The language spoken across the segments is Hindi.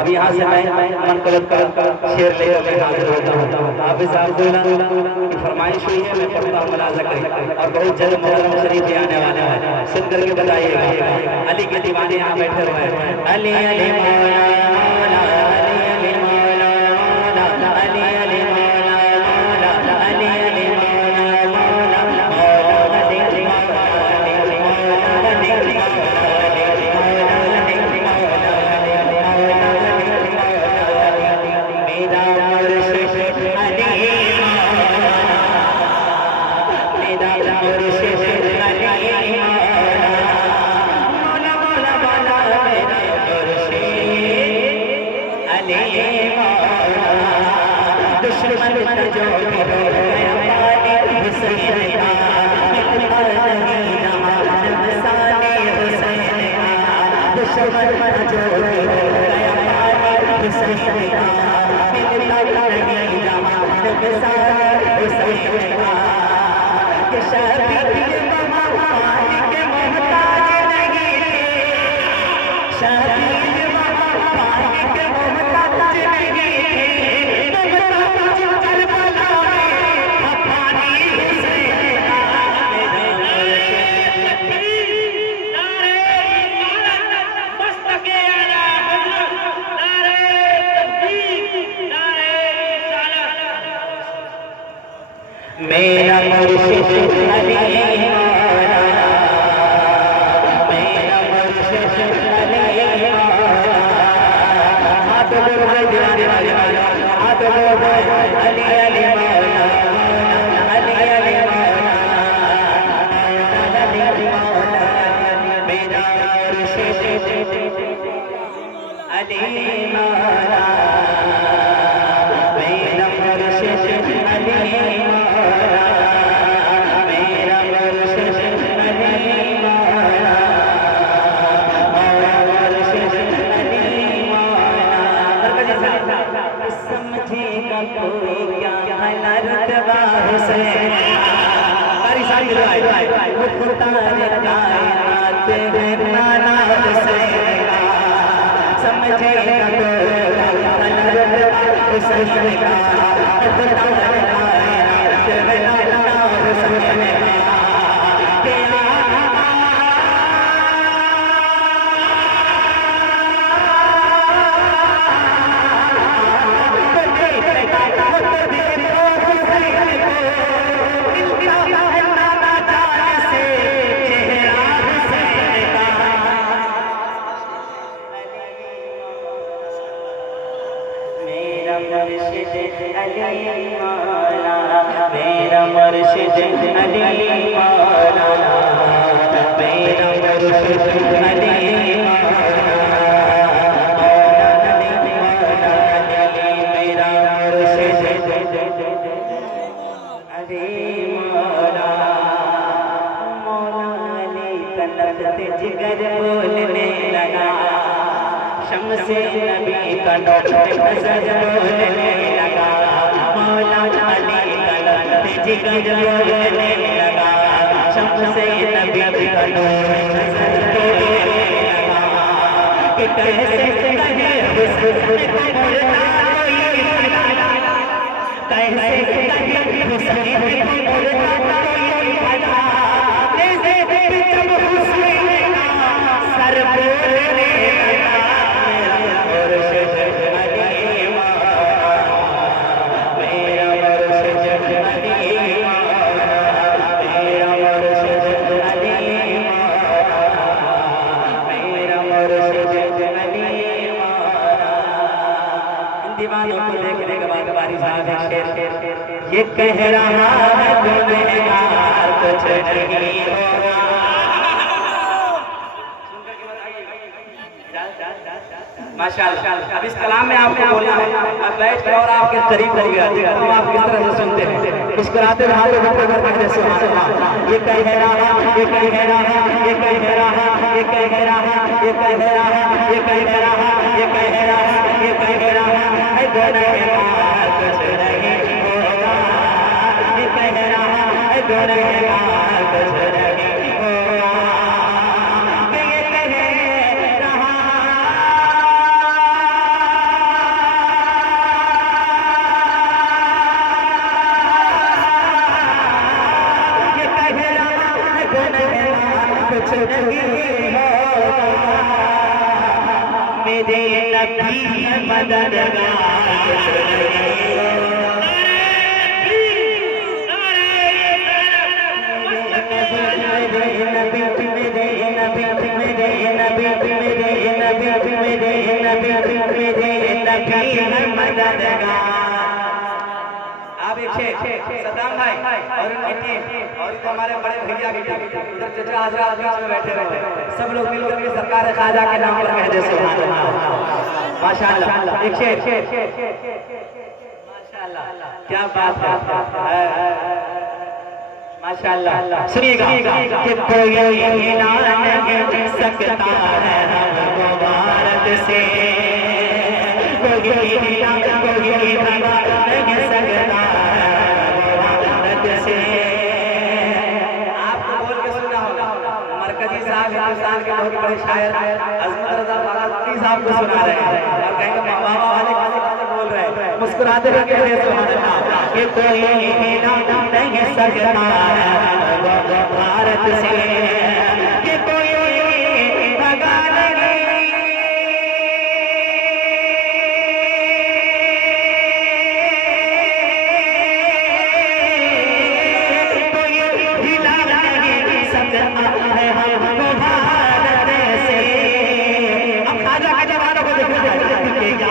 अभी यहाँ से मैं मनकबत का शेर लेकर मैं हाजिर होता हूँ। हाफिज़ अब्दुल्ला की फरमाइश हुई है, मैं पढ़ता हूँ, मुलाज़ा करें। और बहुत जल्द मुहर्रम शरीफ भी आने वाले हैं, सुन करके बताइएगा। अली के दीवाने यहाँ बैठे हुए हैं। अली अली मौला मौला, अली अली मौला मौला, अली अली मौला मौला, अली अली मौला मौला, मौला अली अली मौला, अली मौला अली अली मौला, अली मौला अली अली मौला, अली मौला अली अली मौला, मेरा मुर्शिद अली मौला, मेरा मुर्शिद अली मौला, मौला मौला मौला, मेरा मुर्शिद अली मौला। दुश्मन मर जो भी हो गया पानी हुसैन का, नहीं जहां नफसाने हुसैन का। दुश्मन मर जो भी हो गया पानी हुसैन का, मिलता नहीं जहां नफसाने हुसैन का। कि शबीर महापानी के मोहताज नहीं थे, शबीर महापानी के मोहताज नहीं थे। मेरा मुर्शिद अली मौला, मेरा मुर्शिद अली मौला। हाथ बोलो दीवाने वाले वाला, हाथ बोलो अली अली मौला, अली अली मौला, अली अली मौला। मेरा मुर्शिद अली मौला, मेरा मुर्शिद अली मौला, मेरा मुर्शिद अली मौला, मेरा मुर्शिद अली मौला। समझेगा कोई क्या रुतबा हुसैन, सारी सारी मुख्तार कायनात है नाना हुसैन का। समझेगा कोई रुतबा हुसैन का, मुख्तार कायनात है नाना हुसैन का। मुर्शिद अली मौला, मेरा मुर्शिद अली मौला, मेरा मुर्शिद अली मौला, मौला अली मौला अली, मेरा मुर्शिद अली मौला। मौला अली का लफ्ज़ जिगर बोलने लगा, शम्से नबी का डॉक्टर नजर बोलने लगा। मौला अली का लफ्ज़ जिगर बोलने लगा, शम्से नबी का डॉक्टर नजर बोलने लगा। कि कैसे कहे हुस्न को मुर्दा कोई भला, कैसे कहे हुस्न को मुर्दा कोई भला। जैसे जब हुसैन का सर बोलने लगा, दीवानों को देखने के बाद बारी साहब शेर ये कह रहा है गुनहगार कुछ नहीं होगा। माशाअल्लाह। अब इस कलाम में आपको बोलना है, अब बैठ कर और आपके करीब हो गया, देखो आप किस तरह से सुनते हैं। मुस्कुराते हुए हाथों को पकड़ कर जैसे ये कह रहा, ये कह रहा, ये कह रहा, ये कह रहा, ये कह रहा, ये कह रहा, ये कह रहा, ये कह रहा है गुनहगार कुछ नहीं होगा। ये कह रहा है गुनहगार कुछ नहीं होगा। ये कह रहा कुछ नहीं होगा, मेरे नबी मददगार कुछ नहीं होगा। आप एक सदाम भाई और उनकी टीम और हमारे बड़े भैया की टीम उधर चचा हजरात बीच में बैठे रहे, सब लोग मिलकर के सरकार खाजा के नाम पर कह दे सुभान अल्लाह माशाअल्लाह। एक माशाअल्लाह, क्या बात है माशाअल्लाह। सुनिएगा कि कोई हिला नहीं सकता है हम भारत से, कोई हिला कोई भगा नहीं सकता है भारत से। आपको बोल के सुना होगा, मरकजी साहब हिंदुस्तान के बहुत बड़े शायर अजमत रजा बागवती साहब को सुना रहे हैं और कहेंगे बाबा वाले कैसे बोल रहे हैं, मुस्कुराते हुए कह रहे हैं सुभान अल्लाह कि कोई हिला नहीं सकता है भारत से, कि कोई भगा नहीं कोई हिला नहीं सकता है हमको भारत से। अब खाजा के जवानों को देखना है कि यहाँ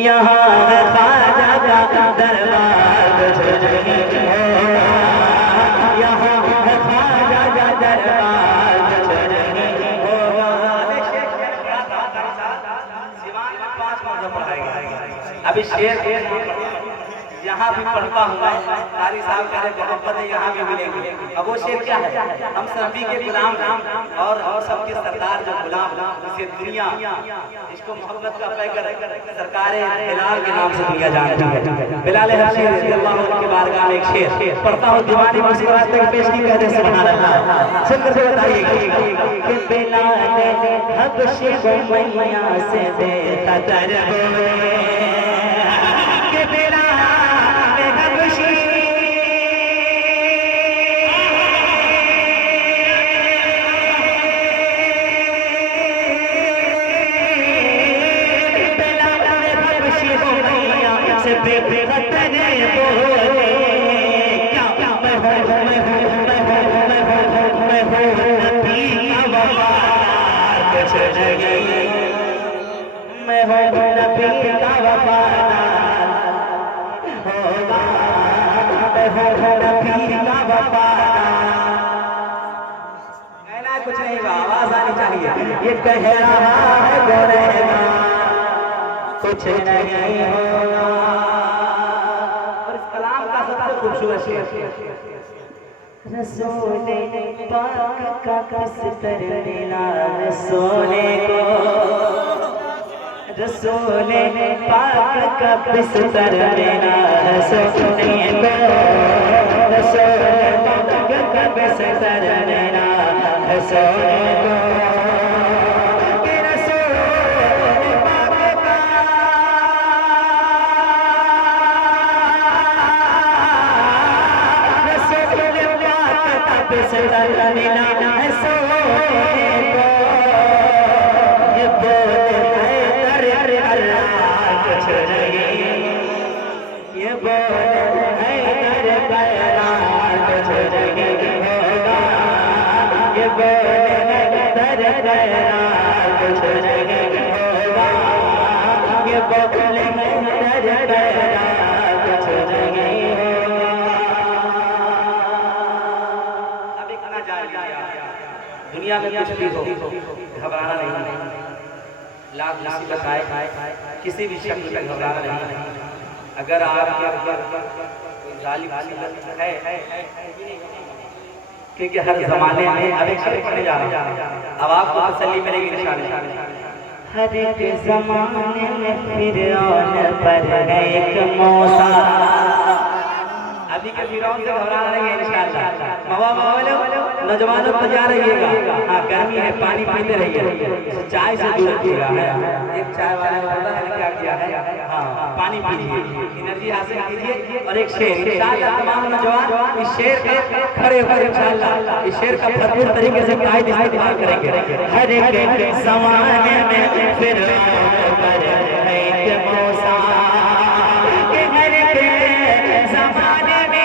यहाँ खाजा का दरबार कुछ नहीं होगा, यहाँ खाजा का दरबार कुछ नहीं होगा। अभी शेर यहाँ भी पढ़ता हूँ मैं, कारी साहब कह रहे मोहब्बत है यहाँ भी मिलेंगे। अब वो शेर क्या है, हम सभी के गुलाम और सबके सरदार जो गुलाम इसे दुनिया इसको मोहब्बत का पैकर सरकार बिलाल के नाम से दुनिया जानती है। बिलाल हबशी रज़ियल्लाहु अन्हु के बारगाह में एक शेर पढ़ता हूँ, दीवानी मुस्कुराते हुए पेश नहीं कहते सुभान अल्लाह। सुनकर से बताइएगा कि बिलाल हबशी को मैया से बेखतर हुए, कि बिलाल मैं हूँ नबी का वफादार होगा, मैं हूँ नबी का वफादार। कहना कुछ नहीं, आवाज आनी चाहिए। ये कह रहा है गोरेगा कुछ नहीं होगा। और इस कलाम का सबसे खूबसूरत शेर, रसूल पाक का बिस्तर मिला है सोने को, रसूल पाक का बिस्तर मिला है सोने को, रसूल पाक का बिस्तर मिला है सोने को। दुनिया में कुछ भी हो घबराना नहीं, लाख मुसीबत आए किसी भी शख्स में घबराना नहीं। अगर आपके कोई जालिम है, क्योंकि हर जमाने में अब एक शेर पढ़ने जा रहा हूं, अब आपको तसल्ली मिलेगी इंशाअल्लाह। हर एक जमाने में फिरौन पर है एक मूसा। शादी के फिरौन से घबराना नहीं है इंशाअल्लाह। मवा नौजवानों तैयार रहिएगा। हाँ गर्मी है, पानी पीते रहिए, चाय से दूर रखिएगा। एक चाय वाले पता है क्या किया है, हाँ पानी पीजिए, एनर्जी हासिल कीजिए। और एक शेर इंशाअल्लाह तमाम नौजवान इस शेर के खड़े होकर इंशाअल्लाह इस शेर का भरपूर तरीके से कायद इस्तेमाल करेंगे। हर एक ज़माने में फिर पर है एक मौसा, हर एक ज़माने में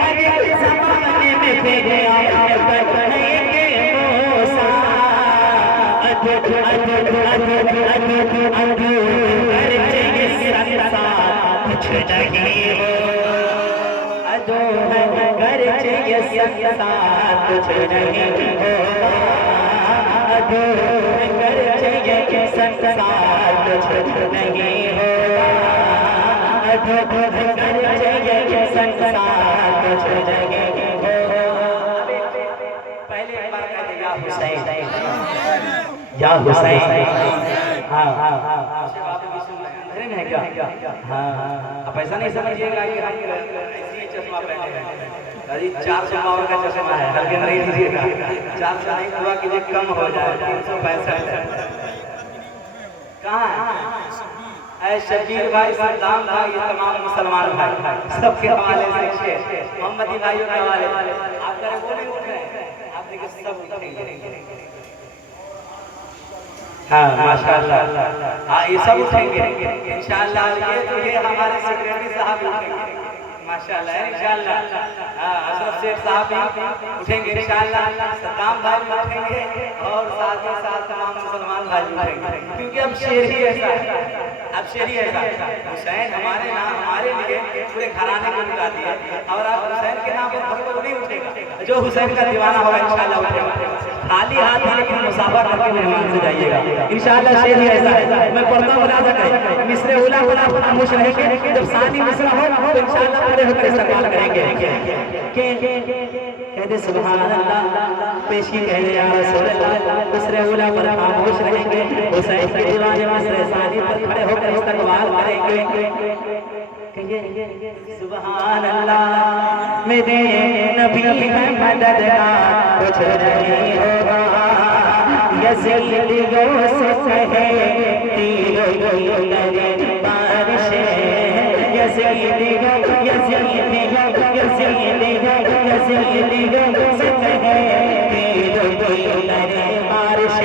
हर एक ज़माने में फिर पर है एक मौसा। कुछ नहीं हो अदो है घर चाहिए संसार, कुछ नहीं हो अदो घर चाहिए संसार, कुछ नहीं हो अदो घर चाहिए संसार, कुछ नहीं हो। पहले एक बार कह दे या हुसैन, या हुसैन। हाँ हाँ हाँ है क्या? हाँ आप ऐसा नहीं समझिएगा कि हम ऐसी चश्मा पहने हैं। अरे 400 पावर का चश्मा है, हल्के नहीं लीजिएगा। 400 नहीं हुआ कि जो कम हो जाए 365 कहाँ है? शबीर भाई, सद्दाम भाई, ये तमाम मुसलमान भाई सबके हवाले से मोहम्मदी भाइयों के हवाले आप करें वो नहीं उठ रहे, आप देखिए सब उठेंगे। हाँ माशाअल्लाह, हाँ ये सब उठेंगे इंशाअल्लाह। ये हमारे सेक्रेटरी साहब उठेंगे माशाअल्लाह इंशाअल्लाह। हाँ अशरफ शेख साहब भी उठेंगे इंशाअल्लाह, सद्दाम भाई भी उठेंगे और साथ ही साथ तमाम मुसलमान भाई उठेंगे, क्योंकि अब शेर ही ऐसा है, अब शेर ही ऐसा है। हुसैन हमारे नाम हमारे लिए पूरे घराने को उठा दिया, और आप हुसैन के नाम पर कोई नहीं उठेगा। जो हुसैन का दीवाना होगा इंशाअल्लाह उठेगा। खाली हाथ है लेकिन मुसाफा करके मेहमान से जाइएगा इंशाअल्लाह। शेर ही ऐसा है, मैं पढ़ता हूं मुलाजा करें मिसरे उला उला खामोश रहेंगे, जब सानी मिसरा हो तो इंशाअल्लाह खड़े होकर इस्तेमाल करेंगे। कहते सुभान अल्लाह, पेशी कह दे या रसूल अल्लाह, मिसरे उला पर खामोश रहेंगे, हुसैन के दीवाने मिसरे सानी पर खड़े होकर इस्तेमाल करेंगे। सुभान अल्लाह, मेरे नबी है मददगार, कुछ नहीं होगा यज़ीदियों से कहे तीरों की बारिश, यज़ीदियों से कहे तीरों की बारिश।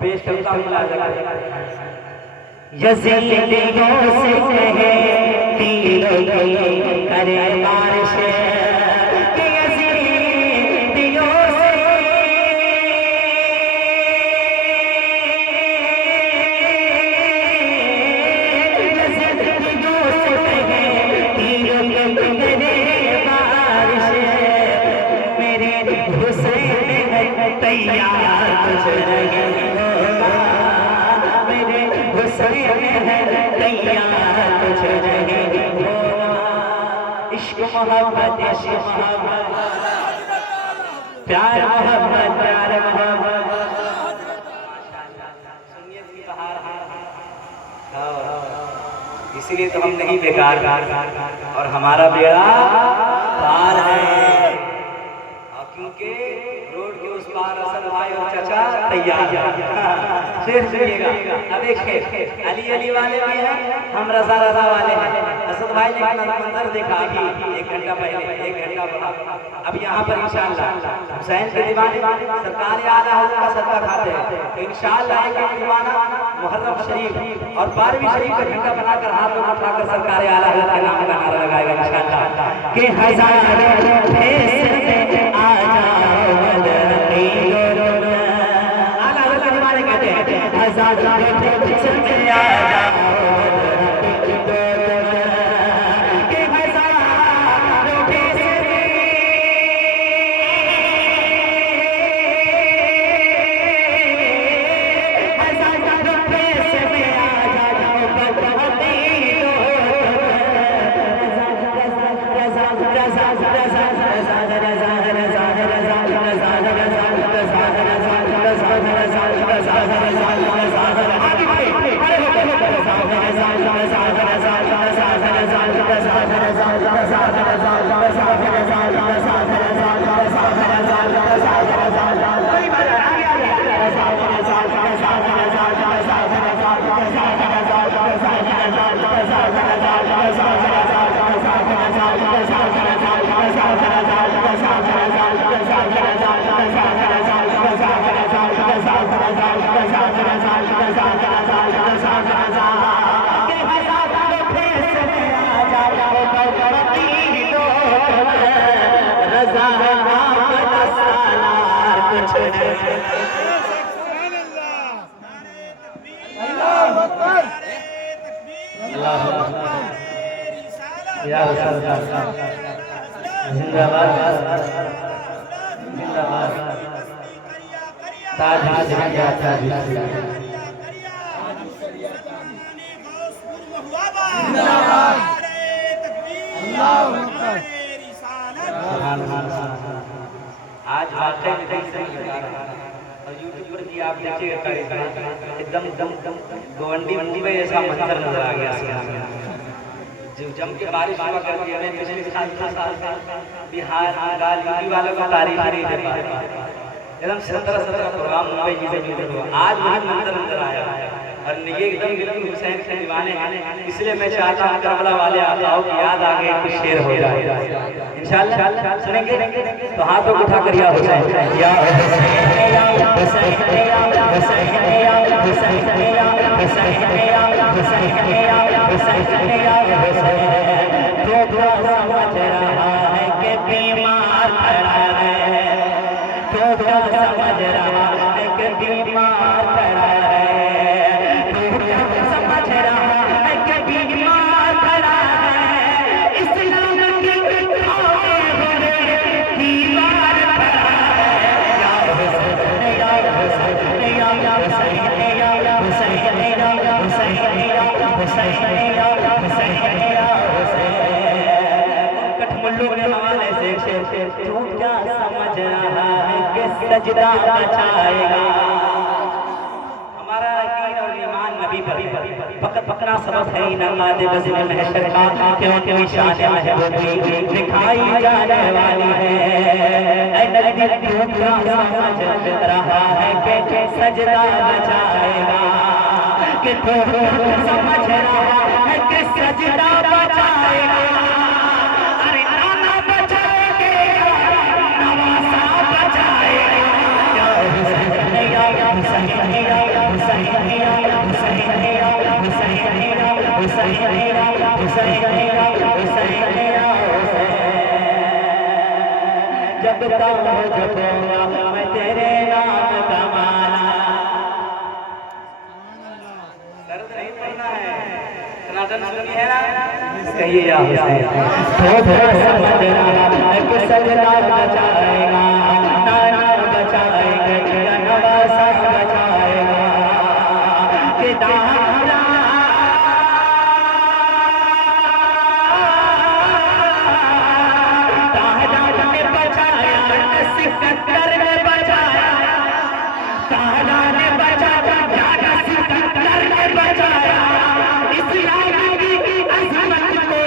पेश करता हूं यज़ीदियों से कहे तीरों की करे बारिश, यज़ीदियों से कहे तीरों की करे बारिश। मेरे हुसैन है तैयार, कुछ नहीं होगा, मेरे हुसैन है तैयार, कुछ नहीं होगा। इश्क मोहब्बत, इश्क मोहब्बत, प्यार मोहब्बत, प्यार मोहब्बत, सुन्नियत की बहार। इसीलिए तो हम नहीं बेकार और हमारा बेड़ा पार है, क्योंकि रोड के उस पार असद भाई और चाचा तैयार। शेर सुनिएगा। अब एक शेर अली अली वाले भी हैं, हम रजा रजा वाले हैं। असद भाई ने मंजर देखा अभी 1 घंटा पहले, 1 घंटा पहले। अब यहाँ पर इंशाअल्लाह हुसैन के दीवाने सरकार आला हज़रत का सदका खाते हैं। तो इंशाअल्लाह एक दीवाना मुहर्रम शरीफ और 12वीं शरीफ का झंडा बनाकर हाथ में उठाकर सरकार आला हज़रत के नाम का नारा लगाएगा इंशाअल्लाह कि हज़ारों फेस में आ जाओ आला हज़रत के दीवाने कहते हैं हज़ारों फेस में आ जाओ आज वाकई और यूट्यूब पर भी आप देखिएगा एकदम गोवंडी में ऐसा मंजर नजर आ गया। जम के बारिश हुआ करती है, पिछले साल बिहार बंगाल यूपी वालों को तारीफ नहीं दे पा रहा, एकदम 17 प्रोग्राम मुंबई की से हुआ। आज वही मंजर नजर आया और ये एकदम बिल्कुल हुसैन के दीवाने हैं। इसलिए मैं चाहता हूँ करबला वाले आकाओं की याद आ गई कुछ शेर हो जाए इंशाअल्लाह। सुनेंगे तो हाथों को उठाकर या हुसैन या समझ रहा है कि बीमार खड़ा है, तो समझ रहा है कि बीमार खड़ा है, तो समझ रहा है कि बीमार खड़ा है, इस्लाम की दीवार खड़ा है। या हुसैन या हुसैन या हुसैन या हुसैन या हुसैन या हुसैन या हुसैन या कठमुल्लू हवाले से तू क्या समझ रहा है कि सजदा बचाएगा। हमारा यकीन और ईमान नबी पर फकत पकड़ा सबक है नमाज़ वज़न महशर का, क्योंकि शान महबूबी दिखाई जाने वाली है। ऐ नबी तू क्या समझ रहा है कि सजदा बचाएगा, कि तू समझ रहा है कि सजदा बचाएगा। जब तक मैं तेरे नाम का माला, दर्द नहीं पड़ना है, सनातन सुनी है ना, कहिए या समझ रहा है कि सजदा बचाएगा, नाना बचाएगा, नवासा बचाएगा, कि दाना ने बचाया, सिकंदर ने बचाया, ताला ने बचाया, सिकंदर ने बचाया, इस्लाम की अज़मत को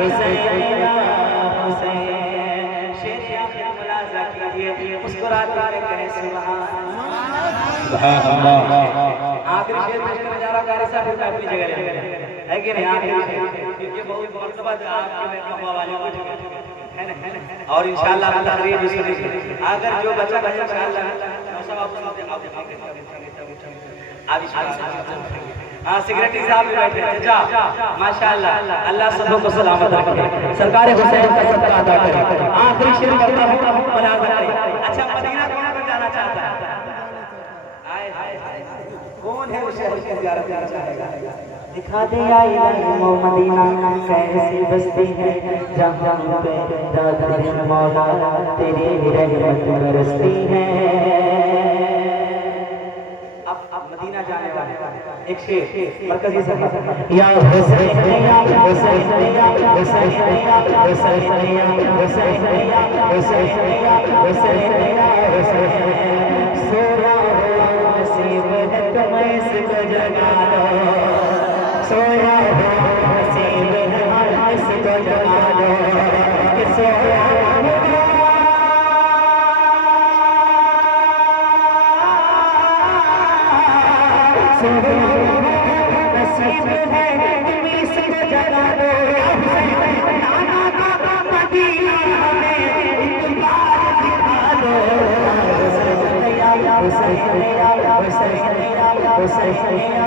हुसैन या हुसैन। शेर आखिर मुलाजा कीजिए, मुस्कुराते हुए कहे सुभान अल्लाह। आखिरी शेर पेश करने जा रहा कारी साहब, फिर अपनी जगह है कि नहीं? आखिरी शेर ये बहुत मर्तबा आपके मकवा वाले है ना, और इंशाअल्लाह आप तकरीर भी सुनेंगे। अगर जो बच्चा इंशाअल्लाह हाँ सेक्रेटरी साहब भी बैठे हैं। जा माशाअल्लाह, अल्लाह सबको को सलामत रखे, सरकार हुसैन का सदका अदा करे। आखिरी शेर करता हूं मुलाजा करें। अच्छा मदीना कौन पर जाना चाहता है? कौन है उसे उसकी ज़ियारत करना चाहेगा? दिखा दे या इलाही वो मदीना कैसी बस्ती है जहाँ पे दादा मौला तेरी रहमत बरसती है। अब मदीना जाने वाले एक शेर मरकजी सफर या हुसैन या हुसैन या हुसैन या हुसैन या हुसैन या हुसैन या हुसैन या हुसैन सोया हुआ नसीब है तुम्हें इसको जगा लो। सोया हुआ नसीब है इसको जगा लो कि सोया नसीब है इसको जगा लो। नाना का मदीना में एक बार दिखा लो। हुसैन या हुसैन या हुसैन या हुसैन या